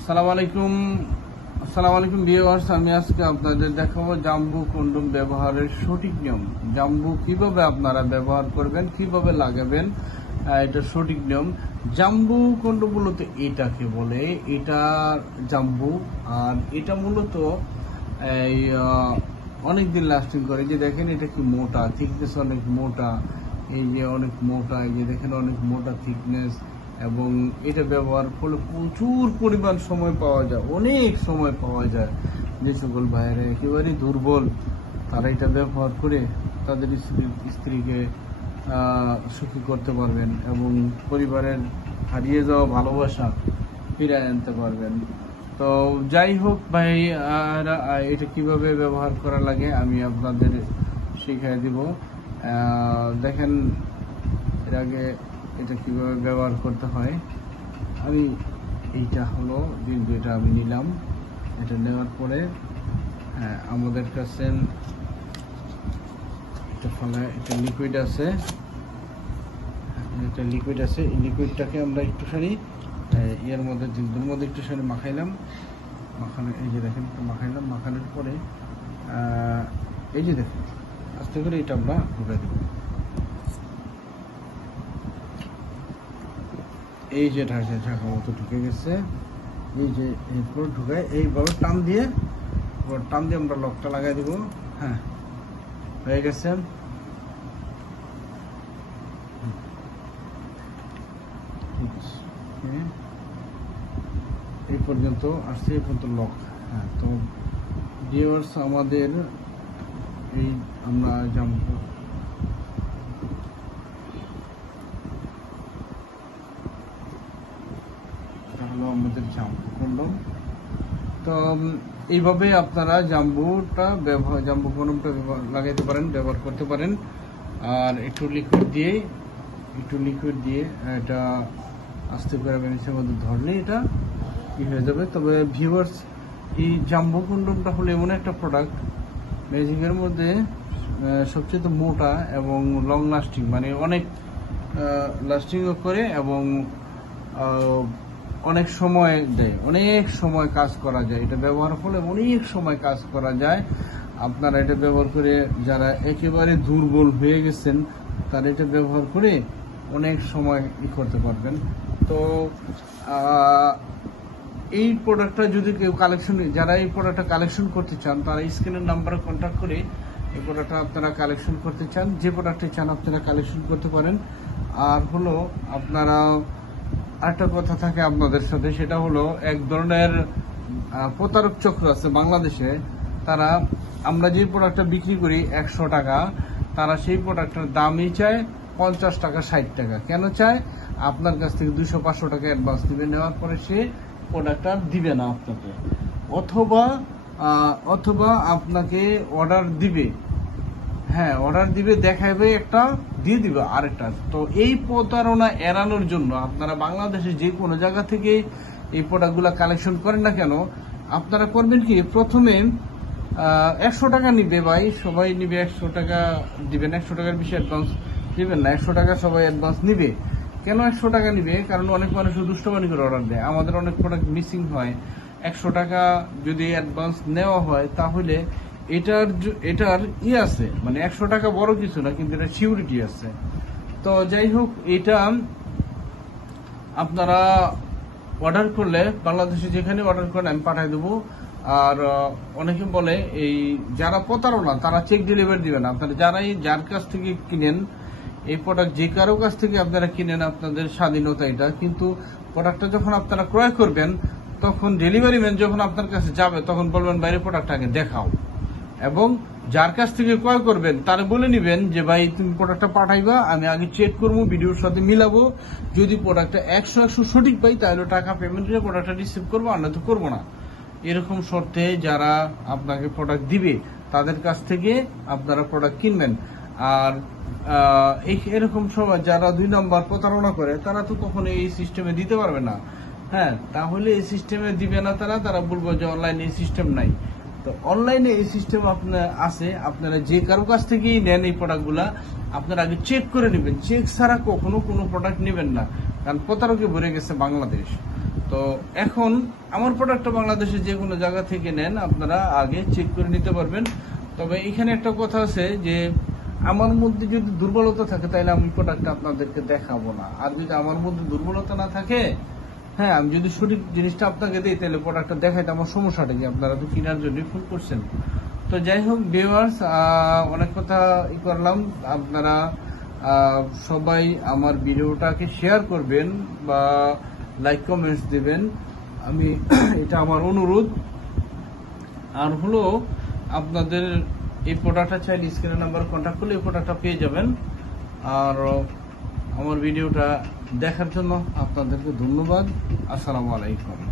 আসসালামু আলাইকুম ভিউয়ার্স, আমি আজকে আপনাদের দেখাবো জাম্বু কন্ডম ব্যবহারের সঠিক নিয়ম। জাম্বু কিভাবে আপনারা ব্যবহার করবেন, কিভাবে লাগাবেন, এটা সঠিক নিয়ম। জাম্বু কন্ডম মূলত এটাকে বলে, এটা জাম্বু। আর এটা মূলত এই অনেকদিন লাস্টিং করে। যে দেখেন এটা কি মোটা, থিকনেস অনেক মোটা, এই যে অনেক মোটা, এই যে দেখেন অনেক মোটা থিকনেস। এবং এটা ব্যবহার করলে প্রচুর পরিমাণ সময় পাওয়া যায়, অনেক সময় পাওয়া যায়। যে সকল ভাইয়েরা একেবারেই দুর্বল, তারা এটা ব্যবহার করে তাদের স্ত্রীকে সুখী করতে পারবেন এবং পরিবারের হারিয়ে যাওয়া ভালোবাসা ফিরে আনতে পারবেন। তো যাই হোক ভাই, এটা কিভাবে ব্যবহার করা লাগে আমি আপনাদের শিখিয়ে দিব। দেখেন এর আগে এটা কিভাবে ব্যবহার করতে হয়। আমি এইটা হলো বিন্দু, এটা আমি নিলাম। এটা নেওয়ার পরে আমাদের কাছে এটা লিকুইড আছে, এই লিকুইডটাকে আমরা একটুখানি এর মধ্যে জিলদুর মধ্যে একটুখানি মাখাইলাম। এই যে দেখেন মাখাইলাম, মাখানোর পরে এই যে দেখেন আস্তে করে এটা আমরা ঢুকাই দেব। এই যে ঢাকা মতো ঢুকে গেছে, এই যে এরপর ঢুকায় এইভাবে টান দিয়ে আমরা লকটা লাগাই দিব। হ্যাঁ, হয়ে গেছে। এই পর্যন্ত আসছে, এই পর্যন্ত লক। হ্যাঁ, তো ভিউয়ার্স আমাদের এই আমরা জাম্বু আমাদের জাম্বু কন্ডম। তো এইভাবে আপনারা জাম্বু কন্ডমটা লাগাইতে পারেন, ব্যবহার করতে পারেন। আর একটু লিকুইড দিয়ে এটা আস্তে করে বেনিসের মধ্যে ধরলে এটা কি হয়ে যাবে। তবে ভিউয়ার্স, এই জাম্বু কন্ডমটা হলো এমন একটা প্রোডাক্ট ম্যাজিকের মধ্যে সবচেয়ে মোটা এবং লং লাস্টিং, মানে অনেক লাস্টিংও করে এবং অনেক সময় দেয়, অনেক সময় কাজ করা যায়। এটা ব্যবহার করলে অনেক সময় কাজ করা যায়। আপনারা এটা ব্যবহার করে যারা একেবারে দুর্বল হয়ে গেছেন, তারা এটা ব্যবহার করে অনেক সময় করতে পারবেন। তো এই প্রোডাক্টটা যদি কেউ যারা এই প্রোডাক্টটা কালেকশন করতে চান, তারা স্ক্রিনের নাম্বারে কন্ট্যাক্ট করে এই প্রোডাক্টটা আপনারা কালেকশন করতে চান, যে প্রোডাক্টটি চান আপনারা কালেকশন করতে পারেন। আর হলো আপনারা আরেকটা কথা থাকে আপনাদের সাথে, সেটা হলো এক ধরনের প্রতারক চক্র আছে বাংলাদেশে। তারা আমরা যে প্রোডাক্টটা বিক্রি করি 100 টাকা, তারা সেই প্রোডাক্টের দামই চায় 50 টাকা 60 টাকা। কেন চায়? আপনার কাছ থেকে 200-500 টাকা অ্যাডভান্স দিবে, নেওয়ার পরে সে প্রোডাক্টটা দিবে না আপনাকে, অথবা আপনাকে অর্ডার দিবে। হ্যাঁ, অর্ডার দিবে, দেখাবে একটা, দিয়ে দিবে আরেকটা। তো এই প্রতারণা এড়ানোর জন্য আপনারা বাংলাদেশের যে কোনো জায়গা থেকে এই প্রোডাক্টগুলো কালেকশন করেন না কেন, আপনারা করবেন কি, প্রথমে 100 টাকা নিবে ভাই, সবাই নিবে 100 টাকা দিবেন। 100 টাকার বেশি অ্যাডভান্স দিবেন না, 100 টাকা সবাই অ্যাডভান্স নিবে। কেন 100 টাকা নিবে? কারণ অনেক মানুষ দুষ্টমানি করে অর্ডার দেয়, আমাদের অনেক প্রোডাক্ট মিসিং হয়। 100 টাকা যদি অ্যাডভান্স নেওয়া হয়, তাহলে এটার আছে, মানে 100 টাকা বড় কিছু না, কিন্তু এটা সিউরিটি আছে। তো যাই হোক, এটা আপনারা অর্ডার করলে বাংলাদেশে যেখানে অর্ডার করেন আমি পাঠিয়ে দেবো। আর অনেকে বলে এই যারা প্রতারণা, তারা চেক ডেলিভারি দিবেন। আপনারা যার কাছ থেকে কিনেন এই প্রোডাক্ট, যে কারো কাছ থেকে আপনারা কিনেন, আপনাদের স্বাধীনতা এটা, কিন্তু প্রোডাক্টটা যখন আপনারা ক্রয় করবেন, তখন ডেলিভারি ম্যান যখন আপনার কাছে যাবে, তখন বলবেন বাইরে প্রোডাক্টটা আগে দেখাও। এবং যার কাছ থেকে ক্রয় করবেন তারা বলে নিবেন যে ভাই তুমি প্রোডাক্টটা পাঠাইবা, আমি আগে চেক করবো, ভিডিওর সাথে মিলাবো। যদি প্রোডাক্টটা 100 সঠিক পাই, তাহলে টাকা পেমেন্ট করে প্রোডাক্টটা রিসিভ করবো, আর নয়তো করবো না। এরকম শর্তে যারা আপনাকে প্রোডাক্ট দিবে, তাদের কাছ থেকে আপনারা প্রোডাক্ট কিনবেন। আর এরকম সময় যারা 2 নম্বর প্রতারণা করে, তারা তো কখনো এই সিস্টেমে দিতে পারবে না। হ্যাঁ, তাহলে এই সিস্টেমে দিবে না, তারা বলবো যে অনলাইনে এই সিস্টেম নাই। তো অনলাইনে এই সিস্টেম আপনার আছে, আপনারা যে কারো কাছ থেকেই নেন এই প্রোডাক্টগুলা, আপনারা আগে চেক করে নেবেন। চেক ছাড়া কখনো কোনো প্রোডাক্ট নেবেন না, কারণ প্রতারকে ভরে গেছে বাংলাদেশ। তো এখন আমার প্রোডাক্টটা বাংলাদেশে যে কোনো জায়গা থেকে নেন, আপনারা আগে চেক করে নিতে পারবেন। তবে এখানে একটা কথা আছে যে আমার মধ্যে যদি দুর্বলতা থাকে তাহলে আমি প্রোডাক্টটা আপনাদেরকে দেখাবো না। আর যদি আমার মধ্যে দুর্বলতা না থাকে, হ্যাঁ, আমি যদি সঠিক জিনিসটা আপনাকে দিই তাহলে প্রোডাক্টটা দেখাইতে আমার সমস্যাটা কি? আপনারা তো কেনার জন্য ফোন করছেন। তো যাই হোক ভিউয়ার্স, অনেক কথা করলাম। আপনারা সবাই আমার ভিডিওটাকে শেয়ার করবেন বা লাইক কমেন্টস দিবেন, আমি এটা আমার অনুরোধ। আর হলো আপনাদের এই প্রোডাক্টটা চাইলে স্ক্রিনের নাম্বার কন্ট্যাক্ট করলে এই প্রোডাক্টটা পেয়ে যাবেন। আর আমার ভিডিওটা দেখার জন্য আপনাদেরকে ধন্যবাদ। আসসালামু আলাইকুম।